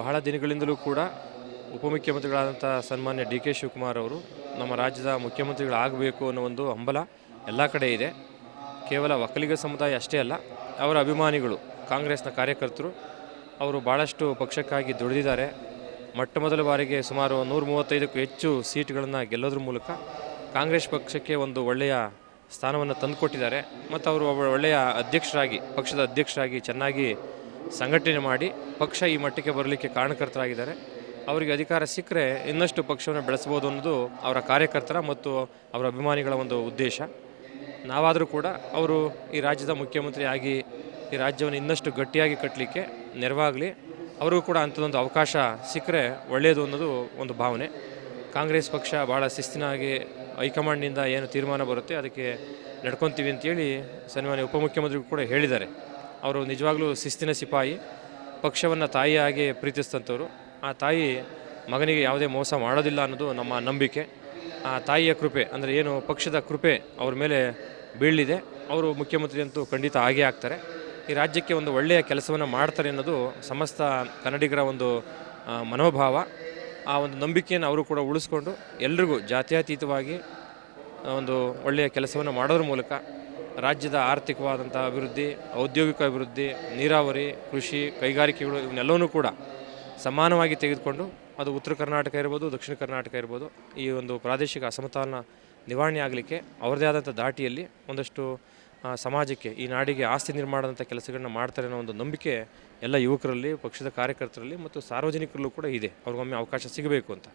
ಬಹಳ ದಿನಗಳಿಂದಲೂ ಕೂಡ ಉಪಮುಖ್ಯಮಂತ್ರಿಗಳಾದಂಥ ಸನ್ಮಾನ್ಯ ಡಿ ಕೆ ಶಿವಕುಮಾರ್ ಅವರು ನಮ್ಮ ರಾಜ್ಯದ ಮುಖ್ಯಮಂತ್ರಿಗಳಾಗಬೇಕು ಅನ್ನೋ ಒಂದು ಹಂಬಲ ಎಲ್ಲ ಕಡೆ ಇದೆ. ಕೇವಲ ಒಕ್ಕಲಿಗ ಸಮುದಾಯ ಅಷ್ಟೇ ಅಲ್ಲ, ಅವರ ಅಭಿಮಾನಿಗಳು, ಕಾಂಗ್ರೆಸ್ನ ಕಾರ್ಯಕರ್ತರು ಅವರು ಭಾಳಷ್ಟು ಪಕ್ಷಕ್ಕಾಗಿ ದುಡಿದಿದ್ದಾರೆ. ಮೊಟ್ಟ ಮೊದಲ ಬಾರಿಗೆ ಸುಮಾರು 135ಕ್ಕೂ ಹೆಚ್ಚು ಸೀಟ್ಗಳನ್ನು ಗೆಲ್ಲೋದ್ರ ಮೂಲಕ ಕಾಂಗ್ರೆಸ್ ಪಕ್ಷಕ್ಕೆ ಒಂದು ಒಳ್ಳೆಯ ಸ್ಥಾನವನ್ನು ತಂದುಕೊಟ್ಟಿದ್ದಾರೆ. ಮತ್ತು ಅವರು ಒಳ್ಳೆಯ ಅಧ್ಯಕ್ಷರಾಗಿ, ಪಕ್ಷದ ಅಧ್ಯಕ್ಷರಾಗಿ ಚೆನ್ನಾಗಿ ಸಂಘಟನೆ ಮಾಡಿ ಪಕ್ಷ ಈ ಮಟ್ಟಕ್ಕೆ ಬರಲಿಕ್ಕೆ ಕಾರಣಕರ್ತರಾಗಿದ್ದಾರೆ. ಅವರಿಗೆ ಅಧಿಕಾರ ಸಿಕ್ಕರೆ ಇನ್ನಷ್ಟು ಪಕ್ಷವನ್ನು ಬೆಳೆಸ್ಬೋದು ಅನ್ನೋದು ಅವರ ಕಾರ್ಯಕರ್ತರ ಮತ್ತು ಅವರ ಅಭಿಮಾನಿಗಳ ಒಂದು ಉದ್ದೇಶ. ನಾವಾದರೂ ಕೂಡ ಅವರು ಈ ರಾಜ್ಯದ ಮುಖ್ಯಮಂತ್ರಿ ಆಗಿ ಈ ರಾಜ್ಯವನ್ನು ಇನ್ನಷ್ಟು ಗಟ್ಟಿಯಾಗಿ ಕಟ್ಟಲಿಕ್ಕೆ ನೆರವಾಗಲಿ, ಅವರಿಗೂ ಕೂಡ ಅಂಥದ್ದೊಂದು ಅವಕಾಶ ಸಿಕ್ಕರೆ ಒಳ್ಳೆಯದು ಅನ್ನೋದು ಒಂದು ಭಾವನೆ. ಕಾಂಗ್ರೆಸ್ ಪಕ್ಷ ಭಾಳ ಶಿಸ್ತಿನಾಗಿ ಹೈಕಮಾಂಡ್ನಿಂದ ಏನು ತೀರ್ಮಾನ ಬರುತ್ತೆ ಅದಕ್ಕೆ ನಡ್ಕೊತೀವಿ ಅಂತೇಳಿ ಸನ್ಮಾನ್ಯ ಉಪಮುಖ್ಯಮಂತ್ರಿಗಳು ಕೂಡ ಹೇಳಿದ್ದಾರೆ. ಅವರು ನಿಜವಾಗ್ಲೂ ಶಿಸ್ತಿನ ಸಿಪಾಯಿ, ಪಕ್ಷವನ್ನು ತಾಯಿಯಾಗಿ ಪ್ರೀತಿಸಿದಂಥವ್ರು. ಆ ತಾಯಿ ಮಗನಿಗೆ ಯಾವುದೇ ಮೋಸ ಮಾಡೋದಿಲ್ಲ ಅನ್ನೋದು ನಮ್ಮ ನಂಬಿಕೆ. ಆ ತಾಯಿಯ ಕೃಪೆ ಅಂದರೆ ಏನು ಪಕ್ಷದ ಕೃಪೆ ಅವ್ರ ಮೇಲೆ ಬೀಳಿದೆ. ಅವರು ಮುಖ್ಯಮಂತ್ರಿ ಅಂತೂ ಖಂಡಿತ ಆಗೇ ಆಗ್ತಾರೆ. ಈ ರಾಜ್ಯಕ್ಕೆ ಒಂದು ಒಳ್ಳೆಯ ಕೆಲಸವನ್ನು ಮಾಡ್ತಾರೆ ಅನ್ನೋದು ಸಮಸ್ತ ಕನ್ನಡಿಗರ ಒಂದು ಮನೋಭಾವ. ಆ ಒಂದು ನಂಬಿಕೆಯನ್ನು ಅವರು ಕೂಡ ಉಳಿಸ್ಕೊಂಡು ಎಲ್ರಿಗೂ ಜಾತ್ಯತೀತವಾಗಿ ಒಂದು ಒಳ್ಳೆಯ ಕೆಲಸವನ್ನು ಮಾಡೋದ್ರ ಮೂಲಕ ರಾಜ್ಯದ ಆರ್ಥಿಕವಾದಂಥ ಅಭಿವೃದ್ಧಿ, ಔದ್ಯೋಗಿಕ ಅಭಿವೃದ್ಧಿ, ನೀರಾವರಿ, ಕೃಷಿ, ಕೈಗಾರಿಕೆಗಳು ಇವನ್ನೆಲ್ಲವನ್ನೂ ಕೂಡ ಸಮಾನವಾಗಿ ತೆಗೆದುಕೊಂಡು ಅದು ಉತ್ತರ ಕರ್ನಾಟಕ ಇರ್ಬೋದು, ದಕ್ಷಿಣ ಕರ್ನಾಟಕ ಇರ್ಬೋದು, ಈ ಒಂದು ಪ್ರಾದೇಶಿಕ ಅಸಮತೋಲನ ನಿವಾರಣೆ ಆಗಲಿಕ್ಕೆ ಅವರದೇ ಆದಂಥ ದಾಟಿಯಲ್ಲಿ ಒಂದಷ್ಟು ಸಮಾಜಕ್ಕೆ, ಈ ನಾಡಿಗೆ ಆಸ್ತಿ ನಿರ್ಮಾಣದಂಥ ಕೆಲಸಗಳನ್ನ ಮಾಡ್ತಾರೆ ಅನ್ನೋ ಒಂದು ನಂಬಿಕೆ ಎಲ್ಲ ಯುವಕರಲ್ಲಿ, ಪಕ್ಷದ ಕಾರ್ಯಕರ್ತರಲ್ಲಿ ಮತ್ತು ಸಾರ್ವಜನಿಕರಲ್ಲೂ ಕೂಡ ಇದೆ. ಅವ್ರಿಗೊಮ್ಮೆ ಅವಕಾಶ ಸಿಗಬೇಕು ಅಂತ.